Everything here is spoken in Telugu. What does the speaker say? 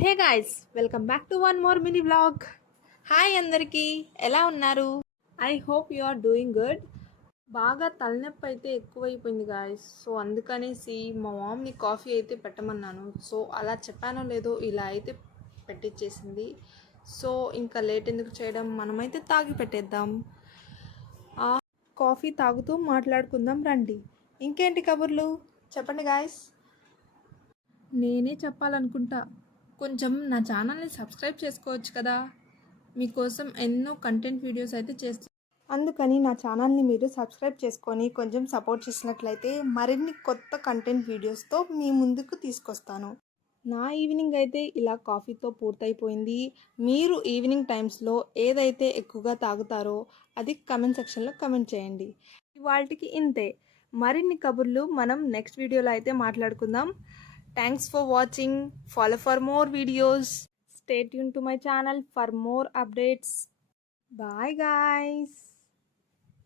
Hey guys, welcome back to one more mini vlog. Hi అందరికీ, ఎలా ఉన్నారు? I hope you are doing good. బాగా తలనొప్పి అయితే ఎక్కువైపోయింది గాయ్స్. సో అందుకనేసి మా మామ్ని కాఫీ అయితే పెట్టమన్నాను. సో అలా చెప్పానో లేదో ఇలా అయితే పెట్టించేసింది. సో ఇంకా లేట్ ఎందుకు చేయడం, మనమైతే తాగి పెట్టేద్దాం. ఆ కాఫీ తాగుతూ మాట్లాడుకుందాం రండి. ఇంకేంటి కబుర్లు చెప్పండి గాయ్స్. నేనే చెప్పాలనుకుంటా, కొంచెం నా ఛానల్ని సబ్స్క్రైబ్ చేసుకోవచ్చు కదా. మీకోసం ఎన్నో కంటెంట్ వీడియోస్ అయితే చేస్తాను. అందుకని నా ఛానల్ని మీరు సబ్స్క్రైబ్ చేసుకొని కొంచెం సపోర్ట్ చేసినట్లయితే మరిన్ని కొత్త కంటెంట్ వీడియోస్తో మీ ముందుకు తీసుకొస్తాను. నా ఈవినింగ్ అయితే ఇలా కాఫీతో పూర్తయిపోయింది. మీరు ఈవినింగ్ టైమ్స్లో ఏదైతే ఎక్కువగా తాగుతారో అది కమెంట్ సెక్షన్లో కమెంట్ చేయండి. ఇవాళకి ఇంతే. మరిన్ని కబుర్లు మనం నెక్స్ట్ వీడియోలో అయితే మాట్లాడుకుందాం. Thanks for watching. Follow for more videos. Stay tuned to my channel for more updates. Bye guys.